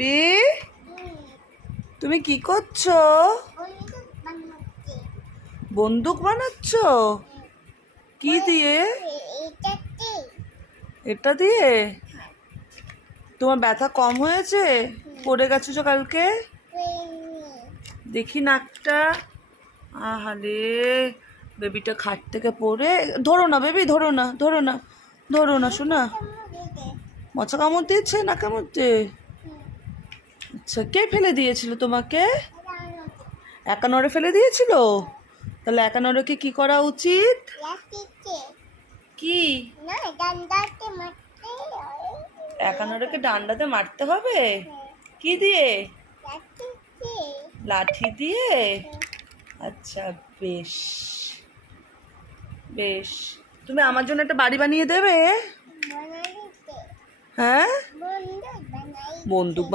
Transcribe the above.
Baby তুমি কি করছো? বন্দুক বানাচ্ছ? কি দিয়ে? এটা দিয়ে? তোমার ব্যথা কম হয়েছে? পড়ে গেছো যে কালকে? দেখি নাকটা। আহারে, বেবিটা খাট থেকে পড়ে। ধরো না বেবি, ধরো না, ধরো না, ধরো না শোনা। মশা কামড় দিয়েছে নাকের মধ্যে? আচ্ছা, কে ফেলে দিয়েছিল তোমাকে? একা নড়ে ফেলে দিয়েছিল? তাহলে একা নড়েকে কি করা উচিত? কি? একা নড়েকে ডান্ডাতে মারতে হবে? কি দিয়ে? লাঠি দিয়ে? আচ্ছা, বেশ বেশ। তুমি আমার জন্য একটা বাড়ি বানিয়ে দেবে? হ্যাঁ, বন্দুক